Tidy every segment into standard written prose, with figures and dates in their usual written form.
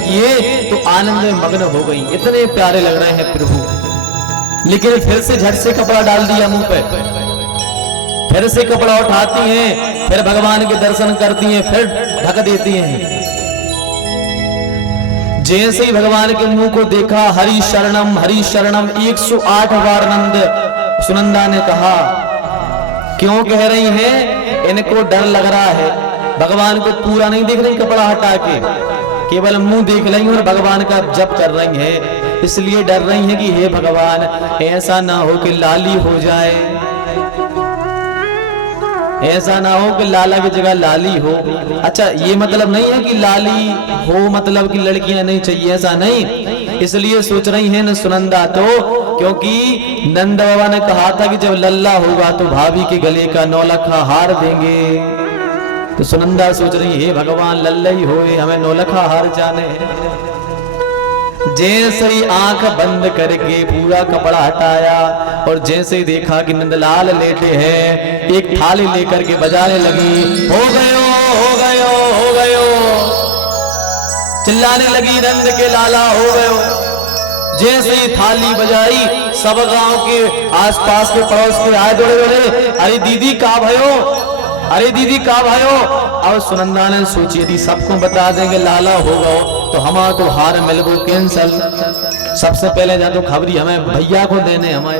किए तो आनंद में मग्न हो गई, इतने प्यारे लग रहे हैं प्रभु। लेकिन फिर से झट से कपड़ा डाल दिया मुंह पे, फिर से कपड़ा उठाती हैं, फिर भगवान के दर्शन करती हैं, फिर ढक देती हैं। जैसे ही भगवान के मुंह को देखा, हरि शरणम 108 बार नंद सुनंदा ने कहा। क्यों कह रही हैं? इनको डर लग रहा है, भगवान को पूरा नहीं देख रही कपड़ा हटा के, केवल मुंह देख रही और भगवान का जप कर रही है। इसलिए डर रही है कि हे भगवान, ऐसा ना हो कि लाली हो जाए, ऐसा ना हो कि लाला की जगह लाली हो। अच्छा, ये मतलब नहीं है कि लाली हो मतलब कि लड़कियां नहीं चाहिए, ऐसा नहीं। इसलिए सोच रही है न सुनंदा तो, क्योंकि नंद बाबा ने कहा था कि जब लल्ला होगा तो भाभी के गले का 9 लखा हार देंगे। तो सुनंदा सोच रही, हे भगवान लल्ला ही होए, हमें 9 लखा हार जाने। जैसे ही आंख बंद करके पूरा कपड़ा हटाया और जैसे ही देखा कि नंदलाल लेटे हैं, एक थाली लेकर के बजाने लगी, हो गयो हो गयो हो गयो, चिल्लाने लगी नंद के लाला हो गयो। जैसे ही थाली बजाई, सब गांव के आसपास के पड़ोस के आए दौड़े दौड़े, अरे दीदी का भयो, अरे दीदी का भयो। अब सुनंदा ने सोची यदि सबको बता देंगे लाला होगा तो हमारा तो हार मिलबो कैंसल। सबसे पहले जा तो खबरी हमें भैया को देने, हमारे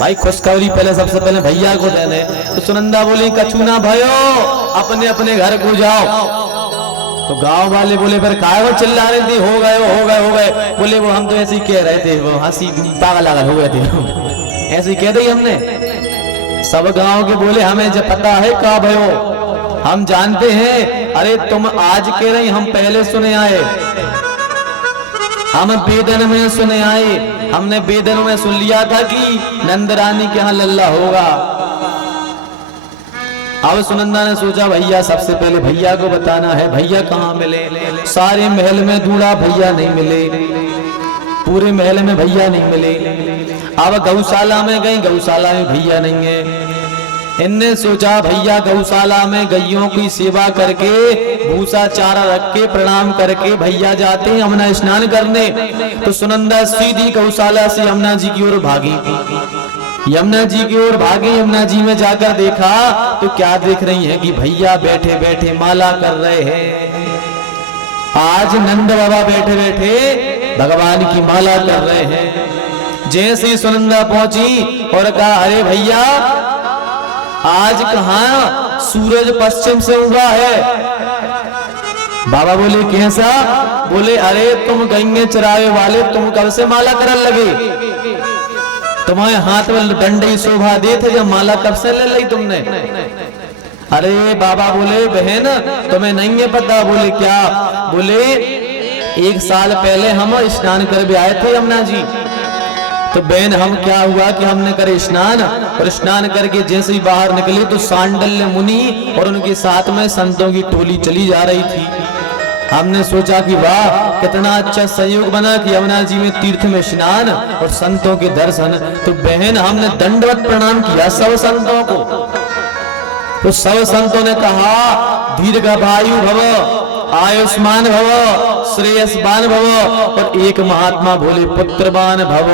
भाई खुशखबरी पहले सबसे पहले भैया को देने। तो सुनंदा बोली, कछूना भयो, अपने अपने घर को जाओ। तो गांव वाले बोले, फिर काय वो चिल्ला रहे थे, हो गए हो गए हो गए। बोले वो हम तो ऐसे ही कह रहे थे, वो हंसी पागल हो गए थे, ऐसे ही कह दी हमने। सब गांव के बोले, हमें जब पता है का भयो, हम जानते हैं। अरे तुम आज कह रही, हम पहले सुने आए, हम बेदन में सुने आए, हमने बेदन में सुन लिया था कि नंद रानी के यहाँ लल्ला होगा। अब सुनंदा ने सोचा भैया, सबसे पहले भैया को बताना है। भैया कहाँ मिले? सारे महल में ढूंढा, भैया नहीं मिले, पूरे महल में भैया नहीं मिले। अब गौशाला में गई, गौशाला में भैया नहीं है। इनने सोचा भैया गौशाला में गैयों की सेवा करके, भूसा चारा रख के, प्रणाम करके भैया जाते हैं यमुना स्नान करने। तो सुनंदा सीधी गौशाला से यमुना जी की ओर भागी, यमुना जी की ओर भागी। यमुना जी में जाकर देखा तो क्या देख रही है कि भैया बैठे बैठे माला कर रहे हैं। आज नंद बाबा बैठे बैठे भगवान की माला कर रहे हैं। जैसे ही सुनंदा पहुंची और कहा, अरे भैया आज कहाँ सूरज पश्चिम से उगा है? बाबा बोले, कैसा? बोले, अरे तुम गंगे चरावे वाले, तुम कब से माला करने लगे? तुम्हारे हाथ में डंडे शोभा दे थे, जब माला कब से ले ली तुमने? अरे बाबा बोले, बहन तुम्हें नहीं है पता। बोले क्या? बोले 1 साल पहले हम स्नान कर भी आए थे यमुना जी। तो बहन हम क्या हुआ कि हमने करे स्नान, और स्नान करके जैसे ही बाहर निकले तो सांडल्य मुनि और उनके साथ में संतों की टोली चली जा रही थी। हमने सोचा कि वाह कितना अच्छा संयोग बना कि यमुना जी में तीर्थ में स्नान और संतों के दर्शन। तो बहन हमने दंडवत प्रणाम किया सब संतों को। तो सब संतों ने कहा, दीर्घायु भव, आयुष्मान भव, श्रेयसवान भव, और एक महात्मा बोले पुत्रवान भव।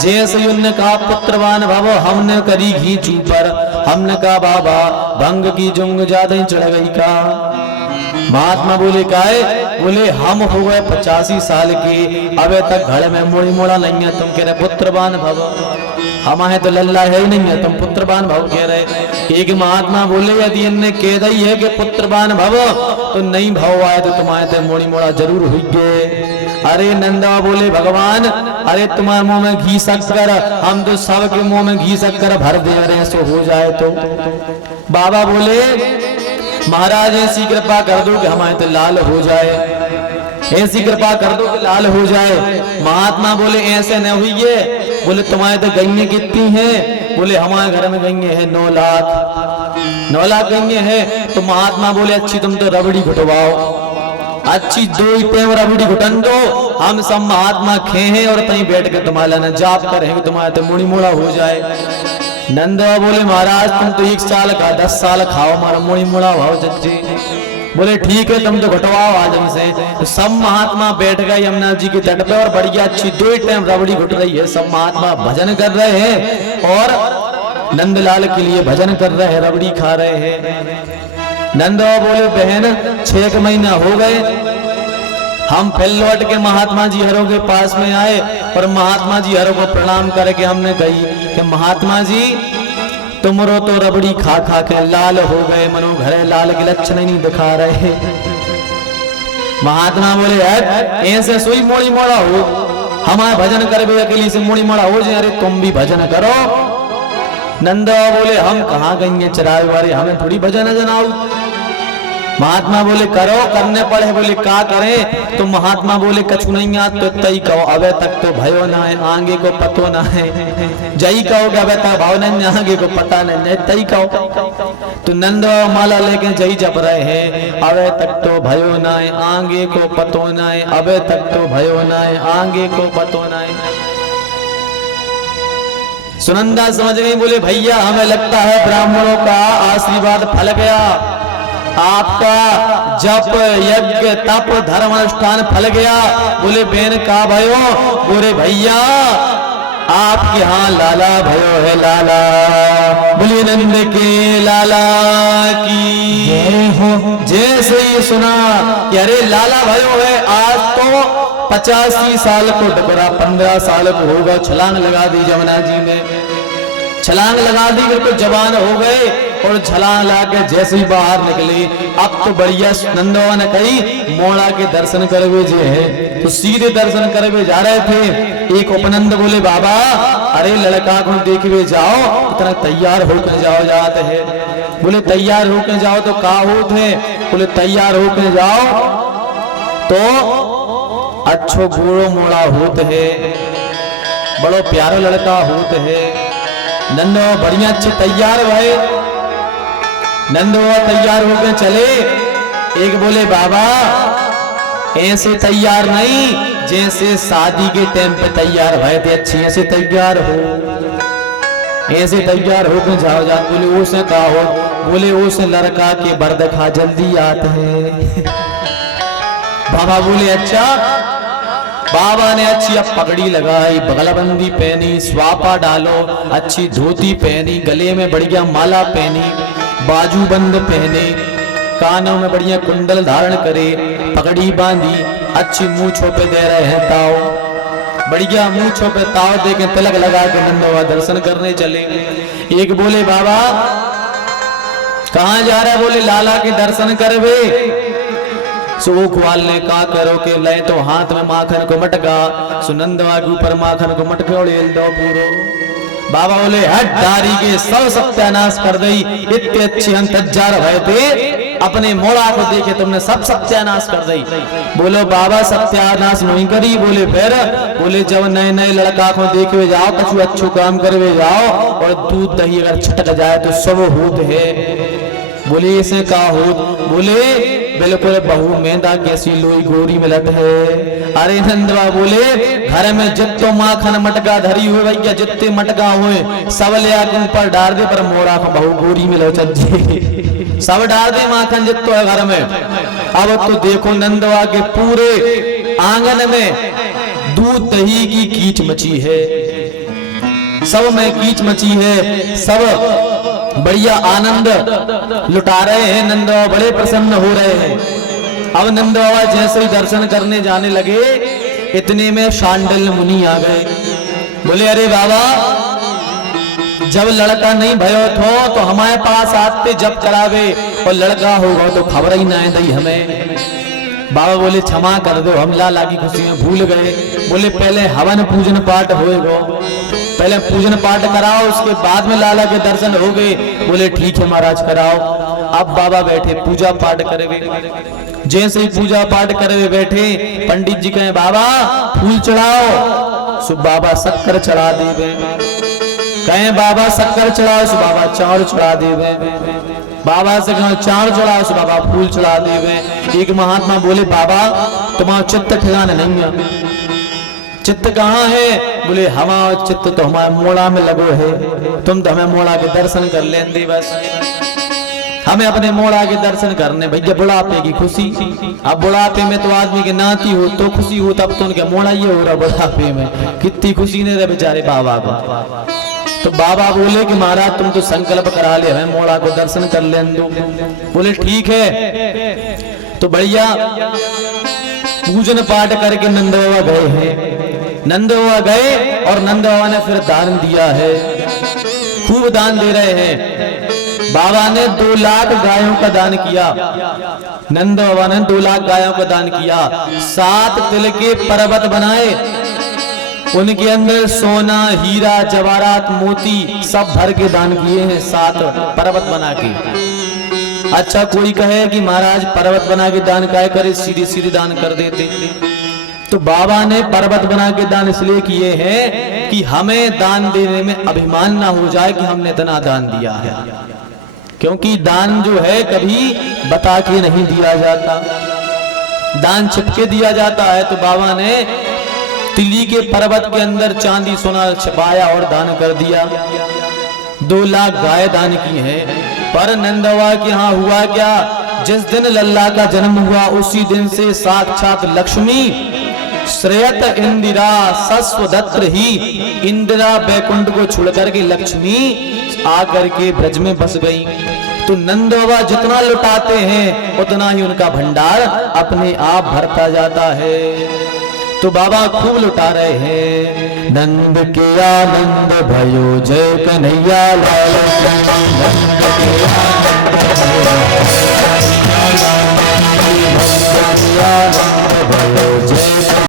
जैसे उन्होंने कहा पुत्रवान भव, हमने करी घी चूपर, हमने कहा बाबा भंग की जुंग ज्यादा चढ़ गई का? महात्मा बोले काहे? बोले हम हो गए 85 साल के, अबे तक घर में मोड़ी मोड़ा नहीं है, तुम कह रहे पुत्रवान भव? हमारे तो लल्ला है ही नहीं है, तुम पुत्रवान भव कह रहे। एक महात्मा बोले, यदि इनने कह दी है कि पुत्रवान भव तो नहीं भव आए तो तुम्हारे तो मोड़ी मोड़ा जरूर हुई गए। अरे नंदा बोले, भगवान अरे तुम्हारे मुंह में घी शक्कर, हम तो सबके मुंह में घी शक्कर भर दे रहे, सो हो जाए तो। बाबा बोले, महाराज ऐसी कृपा कर दो कि हमारे तो लाल हो जाए, ऐसी कृपा कर दो कि लाल हो जाए। महात्मा बोले, ऐसे न हुई है। बोले तुम्हारे तो गैये कितनी हैं? बोले हमारे घर में गैये हैं 9 लाख गैये हैं। तो महात्मा बोले, अच्छी तुम तो रबड़ी घुटवाओ, अच्छी 2 टाइम रबड़ी घुटन दो, हम सब महात्मा खे हैं और तहीं बैठ के तुम्हारा न जाप करेंगे, तुम्हारे तो मुड़ी मोड़ा हो जाए। नंदा बोले, महाराज तुम तो 1 साल का 10 साल खाओ, हमारा मुड़ी मुड़ा भाव जज्जे। बोले ठीक है तुम तो घटवाओ आज हमसे। तो सब महात्मा बैठ गए यमुना जी के तट पे और बढ़िया अच्छी 2 टाइम रबड़ी घुट रही है। सब महात्मा भजन कर रहे हैं और नंदलाल के लिए भजन कर रहे हैं, रबड़ी खा रहे हैं। नंद बोले बहन 6 महीना हो गए, हम फिर लौट के महात्मा जी हरों के पास में आए और महात्मा जी हरों को प्रणाम करके हमने कही कि महात्मा जी तुमरो तो रबड़ी खा खा के लाल हो गए, मनो घरे लाल के लक्षण नहीं दिखा रहे। महात्मा बोले ऐसे सोई मोड़ी मोड़ा हो, हमारे भजन करे अकेली से मोड़ी मोड़ा हो जाए, अरे तुम भी भजन करो। नंद बोले हम कहाँ गएंगे चरावे वाले, हमें थोड़ी भजन जनाओ। महात्मा बोले करो, करने पड़े। बोले का करें? तो महात्मा बोले कछु नहीं आ तो तई कहो, अबे तक तो भयो ना है, आगे को पतो ना है। जई कहो अबे तक भाव नहीं, आगे को पता नहीं है, तई कहो। तो नंद माला लेके जई जप रहे हैं, अबे तक तो भयो ना है, आगे को पतो ना है, अबे तक तो भयो ना है, आगे को पतो ना है। सुनंदा समझ गई, बोले भैया हमें लगता है ब्राह्मणों का आशीर्वाद फल गया, आपका जप यज्ञ तप धर्म अनुष्ठान फल गया। बोले बेन का भयो? बोले भैया आपके यहाँ लाला भयो है, लाला। बोले नंद के लाला की जय हो। जैसे ही सुना कि अरे लाला भयो है, आज तो 85 साल को डबरा 15 साल को होगा, छलांग लगा दी जमुना जी ने, छलांग लगा दी, बिल्कुल जवान हो गए और छलांग लगा के जैसे ही बाहर निकले, अब तो बढ़िया नंदवा ने कही मोड़ा के दर्शन करवे जे है, तो सीधे दर्शन करवे जा रहे थे। एक उपनंद बोले बाबा अरे लड़का को देखवे जाओ, इतना तैयार होकर जाओ जाते है। बोले तैयार होकर जाओ तो का होते है? बोले तैयार होकर जाओ तो अच्छो बूढ़ो मोड़ा होते है, बड़ो प्यारा लड़का होते है। नंदो बढ़िया अच्छे तैयार भये, नंदो तैयार होकर चले। एक बोले बाबा ऐसे तैयार नहीं जैसे शादी के टाइम पे तैयार भये थे, अच्छी ऐसे तैयार हो, ऐसे तैयार होकर जाओ जा। बोले उसे कहा हो? बोले उसे लड़का के बरदखा जल्दी आते हैं। बाबा बोले अच्छा। बाबा ने अच्छी अब पगड़ी लगाई, बगलबंदी पहनी, स्वापा डालो, अच्छी धोती पहनी, गले में बढ़िया माला पहनी, बाजूबंद पहने, कानों में बढ़िया कुंडल धारण करे, पगड़ी बांधी, अच्छी मूंछों पे दे रहे हैं ताव, बढ़िया मूंछों पे ताव दे के तिलक लगा के नंदवा दर्शन करने चले। एक बोले बाबा कहाँ जा रहा है? बोले लाला के दर्शन करवे। सुख वाले का करो के ले तो हाथ में माखन को मटका, सुनंदवा के ऊपर माखन को मटके और दो पूरो। बाबा बोले हट दारी के सब सत्यानाश कर दई, इतने अच्छे हम तज्जार भय थे, अपने मोड़ा को देखे तुमने सब सत्यानाश कर दई। बोलो बाबा सत्यानाश नहीं करी। बोले फिर? बोले जब नए नए लड़का को देखे जाओ, कछु अच्छो काम करवे जाओ और दूध दही अगर छटक जाए तो सब होत है। बोले इसे का होत? बोले बिल्कुल बहु मेंदा कैसी लोई गोरी मिलत है। अरे नंदवा बोले घर में जितो माखन मटका धरी हुए भैया, जितने मटका हुए सब ले आके ऊपर डाल दे, पर मोड़ा को बहु गोरी मिलो चज्जी, सब डाल दे माखन जितो है घर में। अब तो देखो नंदवा के पूरे आंगन में दूध दही की कीच मची है, सब में कीच मची है, सब बढ़िया आनंद लुटा रहे हैं। नंदवा बड़े प्रसन्न हो रहे हैं। अब नंदवा जैसे ही दर्शन करने जाने लगे, इतने में शांडिल मुनि आ गए। बोले अरे बाबा जब लड़का नहीं भयो तो हमारे पास आते जब करावे, और लड़का होगा तो खबर ही ना दई हमें। बाबा बोले क्षमा कर दो, हम लाला की खुशी में भूल गए। बोले पहले हवन पूजन पाठ होएगा, पहले पूजन पाठ कराओ, उसके बाद में लाला के दर्शन हो गए। बोले ठीक है महाराज कराओ। अब बाबा बैठे पूजा पाठ करे, जैसे ही पूजा पाठ करे बैठे, पंडित जी कहे बाबा फूल चढ़ाओ, सो बाबा शक्कर चढ़ा देवे। कहे बाबा शक्कर चढ़ाओ, सो बाबा चावल चढ़ा देवे। बाबा से कहा चावल चढ़ाओ, सो बाबा फूल चढ़ा देवे। एक महात्मा बोले बाबा तुम्हारा चित्त ठिकाना नहीं है। चित्त कहाँ है? बोले हमारा चित्त तो हमारे मोड़ा में लगो है, तुम तो हमें मोड़ा के दर्शन कर लेंगे बस, हमें अपने मोड़ा के दर्शन करने भैया। बुढ़ापे की खुशी, अब बुढ़ापे में तो आदमी के नाती हो तो खुशी हो, तब तो उनके मोड़ा ये हो रहा बुढ़ापे में, कितनी खुशी ने रहे बेचारे बाबा को। तो बाबा बोले कि महाराज तुम तो संकल्प करा ले, हमें मोड़ा को दर्शन कर ले दो। बोले ठीक है। तो बढ़िया पूजन पाठ करके नंद बाबा गए हैं। नंद बाबा गए और नंद बाबा ने फिर दान दिया है, खूब दान दे रहे हैं। बाबा ने 2 लाख गायों का दान किया। नंद बाबा ने 2 लाख गायों का दान किया। 7 तिल के पर्वत बनाए, उनके अंदर सोना हीरा जवाहरात मोती सब भर के दान किए हैं, 7 पर्वत बना के। अच्छा कोई कहे कि महाराज पर्वत बना के दान काहे करे, सीधे सीधे दान कर देते। तो बाबा ने पर्वत बना के दान इसलिए किए हैं कि हमें दान देने में अभिमान ना हो जाए कि हमने इतना दान दिया है, क्योंकि दान जो है कभी बता के नहीं दिया जाता, दान छिपके दिया जाता है। तो बाबा ने तिली के पर्वत के अंदर चांदी सोना छिपाया और दान कर दिया। 2 लाख गाय दान की है। पर नंद बाबा के यहाँ हुआ क्या, जिस दिन लल्ला का जन्म हुआ उसी दिन से साक्षात लक्ष्मी श्रेयत इंदिरा सस्वदत्र ही, इंदिरा बैकुंठ को छोड़ करके लक्ष्मी आकर के ब्रज में बस गई। तो नंद बाबा जितना लुटाते हैं उतना ही उनका भंडार अपने आप भरता जाता है। तो बाबा खूब लुटा रहे हैं। नंद के आनंद भयो जय कन्हैया लाल, नंद के आनंद भयो जय